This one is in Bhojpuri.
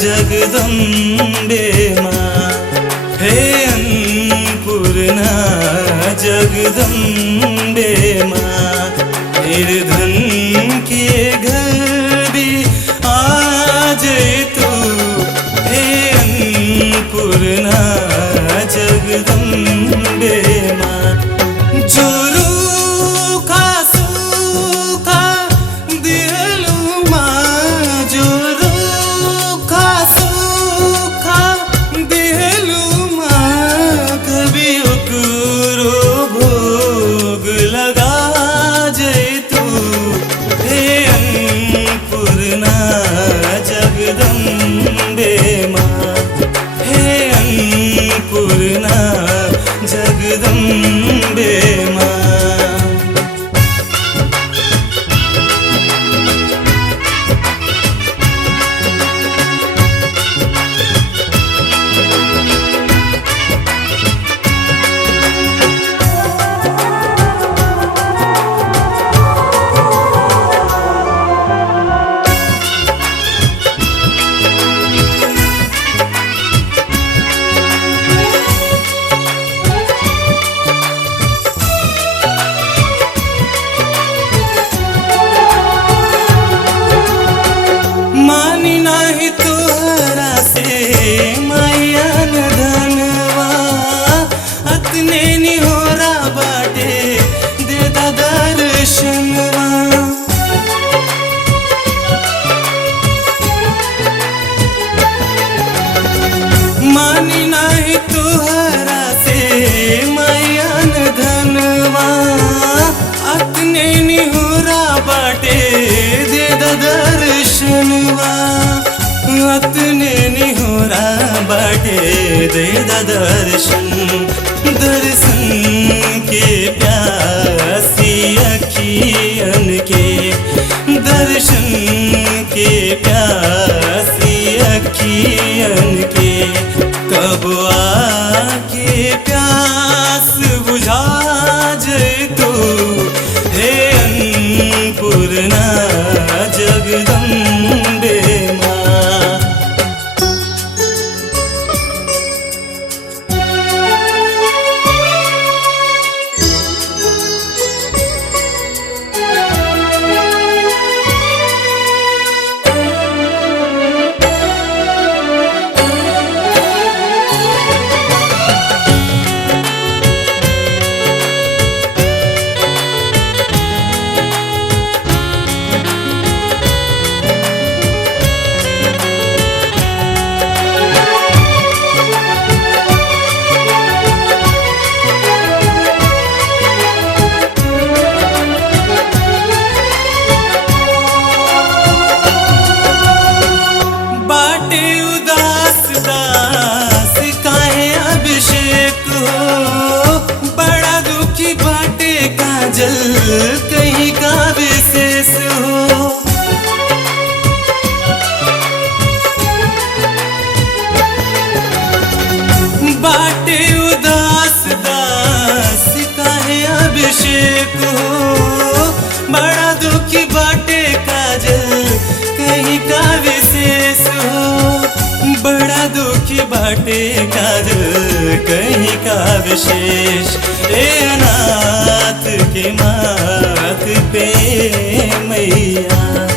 जगदम्बे माँ, हे अन्नपूर्णा जगदम्बे माँ, निर्धन के घर भी आ जाए तू, हे अन्नपूर्णा जगदम्बे माँ। जो रूखा सूखा दिलू माँ, जो रूखा सूखा दिलू माँ, कभी ओकरो भोग लगा जाए तू, हे अन्नपूर्णा जगदम्बे माँ, हे अन्नपूर्णा जगदम्बे माँ। मानी नाही तोहरा से मायन धनवा, अतने निहोरा बाटे दे दा दर्शनवा। मानी नाही तोहरा से मायन धनवा, अतने निहोरा बाटे दे दा दर्शनवा, अतने निहोरा बाटे दे दा दर्शन। दर्शन के प्यासी अखियन के, दर्शन के प्यासी अखियन के, कब आके प्यास बुझा जाए तू, हे अन्नपूर्णा जगदम्बे माँ। दास काहे अभिषेक हो, बड़ा दुखी बाटे काजल कहीं का विशेष हो। बाटे उदास दास काहे अभिषेक हो, बड़ा दुखी बाटे काजल कहीं का विशेष हो। बड़ा दुखी बाटे काजल कहीं का विशेष, ए अनाथ के माथ पे मैया।